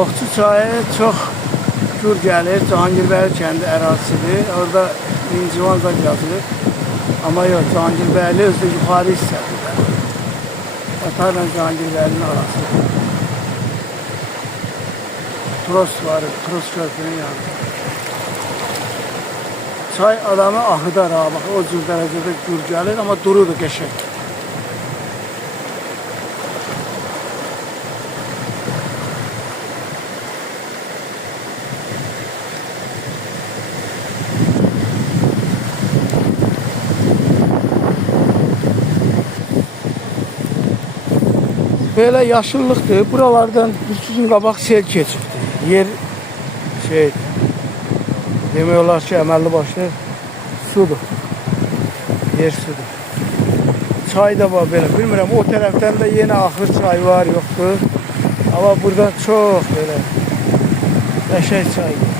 Qoxçu çayı çox gür gəlir. Cahangirbəli kəndi ərazisidir. Orada İncivan zad yazılır. Amma yox, Cahangirbəli özü də yuxarı hissədir. Qatarla Cahangirbəlinin arası. Tros var, Tros körpünün yanında. Çay adamı ahıdar ha, bax, o cür dərəcədə gür gəlir, amma durudur qəşəng. Böyle yaşıllıktır. Buralardan bir gün qabaq sel keçibdi. Yer şey demiyorlar ki əməlli başlı sudur. Yer sudur. Çay da var böyle. Bilmirəm o tərəfdən də yenə axır çay var, yoxdur. Ama burada çox belə qəşəng çay var.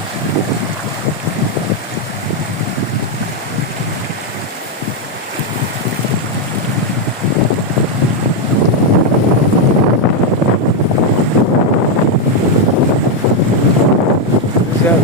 Güzel.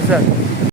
Güzel.